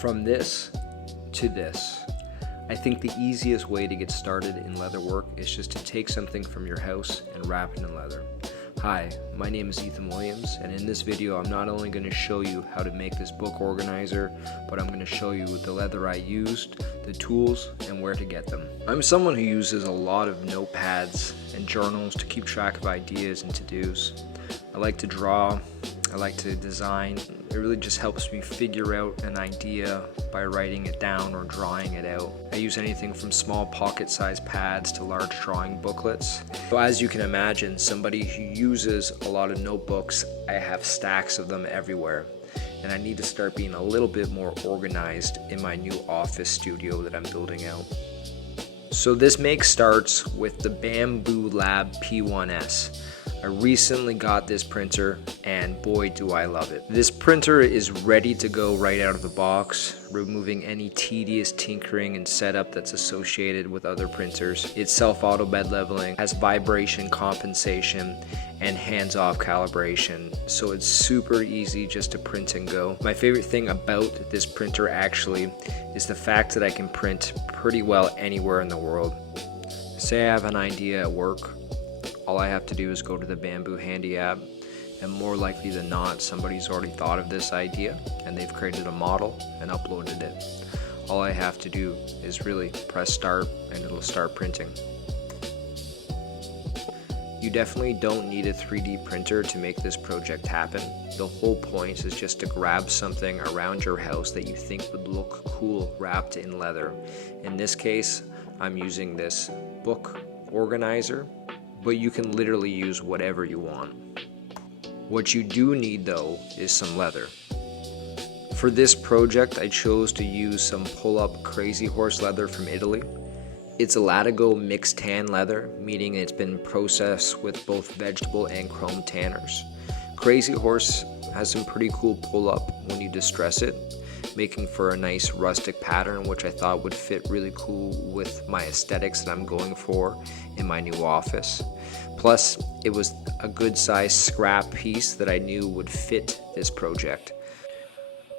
From this to this. I think the easiest way to get started in leather work is just to take something from your house and wrap it in leather. Hi, my name is Ethan Williams, and in this video I'm not only going to show you how to make this book organizer, but I'm going to show you the leather I used, the tools, and where to get them. I'm someone who uses a lot of notepads and journals to keep track of ideas and to-dos. I like to draw, I like to design. It really just helps me figure out an idea by writing it down or drawing it out. I use anything from small pocket-sized pads to large drawing booklets. So as you can imagine, somebody who uses a lot of notebooks, I have stacks of them everywhere. And I need to start being a little bit more organized in my new office studio that I'm building out. So this make starts with the Bamboo Lab P1S. I recently got this printer and boy do I love it. This printer is ready to go right out of the box, removing any tedious tinkering and setup that's associated with other printers. It's self-auto bed leveling, has vibration compensation, and hands-off calibration, so it's super easy just to print and go. My favorite thing about this printer actually is the fact that I can print pretty well anywhere in the world. Say I have an idea at work, all I have to do is go to the Bamboo Handy app, and more likely than not, somebody's already thought of this idea and they've created a model and uploaded it. All I have to do is really press start and it'll start printing. You definitely don't need a 3D printer to make this project happen. The whole point is just to grab something around your house that you think would look cool wrapped in leather. In this case, I'm using this book organizer, but you can literally use whatever you want. What you do need though is some leather. For this project, I chose to use some pull-up Crazy Horse leather from Italy. It's a latigo mixed tan leather, meaning it's been processed with both vegetable and chrome tanners. Crazy Horse has some pretty cool pull-up when you distress it, making for a nice rustic pattern, which I thought would fit really cool with my aesthetics that I'm going for in my new office. Plus, it was a good size scrap piece that I knew would fit this project.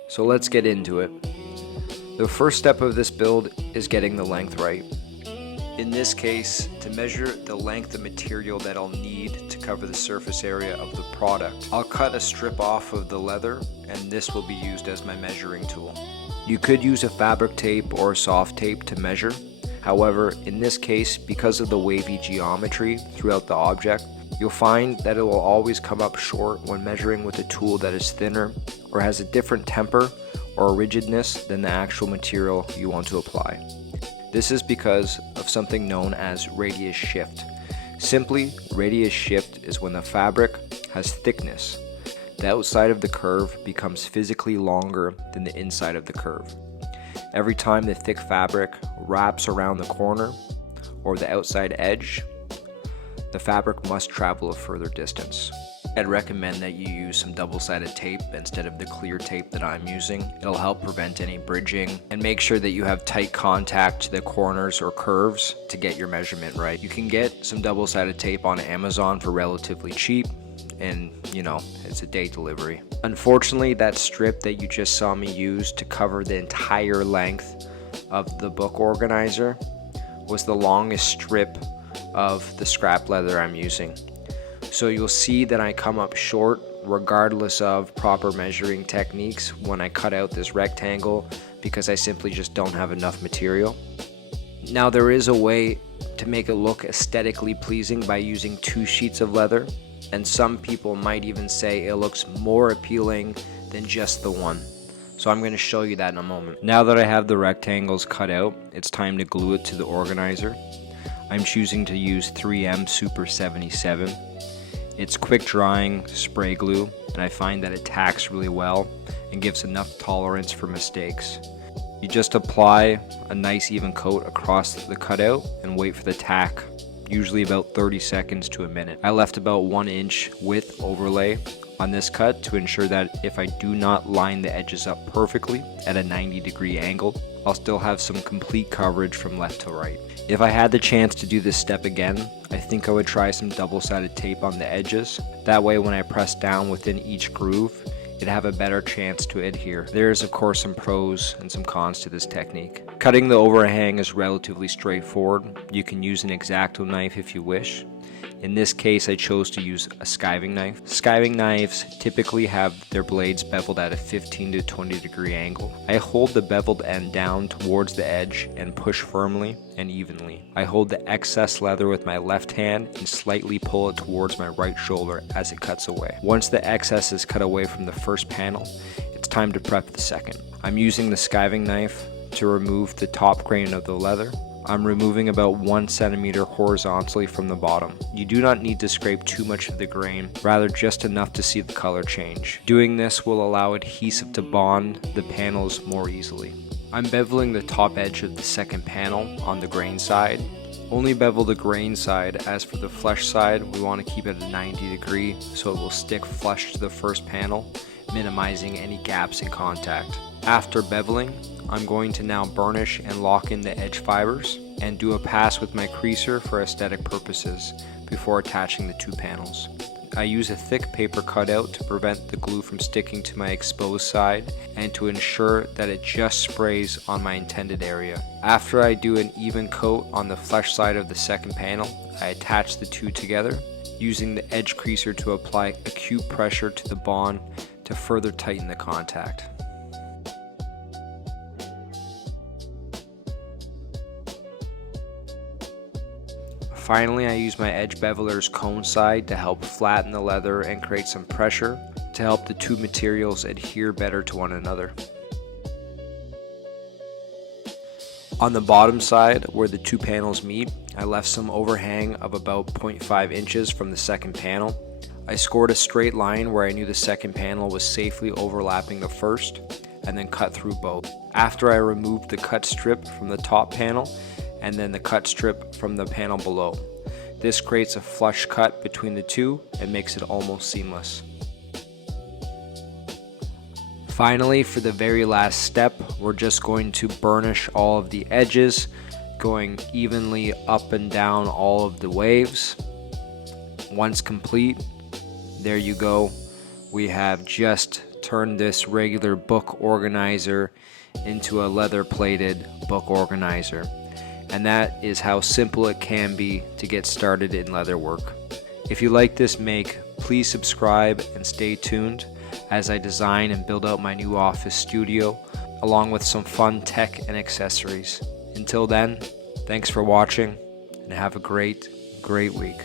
So let's get into it. The first step of this build is getting the length right. In this case, to measure the length of material that I'll need to cover the surface area of the product, I'll cut a strip off of the leather, and this will be used as my measuring tool. You could use a fabric tape or soft tape to measure. However, in this case, because of the wavy geometry throughout the object, you'll find that it will always come up short when measuring with a tool that is thinner or has a different temper or rigidness than the actual material you want to apply. This is because of something known as radius shift. Simply, radius shift is when the fabric has thickness. The outside of the curve becomes physically longer than the inside of the curve. Every time the thick fabric wraps around the corner or the outside edge, the fabric must travel a further distance. I'd recommend that you use some double-sided tape instead of the clear tape that I'm using. It'll help prevent any bridging and make sure that you have tight contact to the corners or curves to get your measurement right. You can get some double-sided tape on Amazon for relatively cheap, and you know, it's a day delivery. Unfortunately, that strip that you just saw me use to cover the entire length of the book organizer was the longest strip of the scrap leather I'm using. So you'll see that I come up short regardless of proper measuring techniques when I cut out this rectangle because I simply just don't have enough material. Now there is a way to make it look aesthetically pleasing by using 2 sheets of leather, and some people might even say it looks more appealing than just the one. So I'm going to show you that in a moment. Now that I have the rectangles cut out, it's time to glue it to the organizer. I'm choosing to use 3M Super 77. It's quick drying spray glue, and I find that it tacks really well and gives enough tolerance for mistakes. You just apply a nice even coat across the cutout and wait for the tack, usually about 30 seconds to a minute. I left about 1 inch width overlay on this cut to ensure that if I do not line the edges up perfectly at a 90-degree angle, I'll still have some complete coverage from left to right. If I had the chance to do this step again, I think I would try some double-sided tape on the edges. That way when I press down within each groove, it'd have a better chance to adhere. There's of course some pros and some cons to this technique. Cutting the overhang is relatively straightforward. You can use an X-Acto knife if you wish. In this case, I chose to use a skiving knife. Skiving knives typically have their blades beveled at a 15 to 20 degree angle. I hold the beveled end down towards the edge and push firmly and evenly. I hold the excess leather with my left hand and slightly pull it towards my right shoulder as it cuts away. Once the excess is cut away from the first panel, it's time to prep the second. I'm using the skiving knife to remove the top grain of the leather. I'm removing about 1 centimeter horizontally from the bottom. You do not need to scrape too much of the grain, rather just enough to see the color change. Doing this will allow adhesive to bond the panels more easily. I'm beveling the top edge of the second panel on the grain side. Only bevel the grain side, as for the flesh side we want to keep it at 90 degree so it will stick flush to the first panel, minimizing any gaps in contact. After beveling, I'm going to now burnish and lock in the edge fibers and do a pass with my creaser for aesthetic purposes before attaching the two panels. I use a thick paper cutout to prevent the glue from sticking to my exposed side and to ensure that it just sprays on my intended area. After I do an even coat on the flesh side of the second panel, I attach the two together, using the edge creaser to apply acute pressure to the bond to further tighten the contact. Finally, I use my edge beveler's cone side to help flatten the leather and create some pressure to help the two materials adhere better to one another. On the bottom side, where the two panels meet, I left some overhang of about 0.5 inches from the second panel. I scored a straight line where I knew the second panel was safely overlapping the first, and then cut through both. After I removed the cut strip from the top panel, and then the cut strip from the panel below. This creates a flush cut between the two and makes it almost seamless. Finally, for the very last step, we're just going to burnish all of the edges, going evenly up and down all of the waves. Once complete, there you go. We have just turned this regular book organizer into a leather plated book organizer. And that is how simple it can be to get started in leatherwork. If you like this make, please subscribe and stay tuned as I design and build out my new office studio, along with some fun tech and accessories. Until then, thanks for watching and have a great week.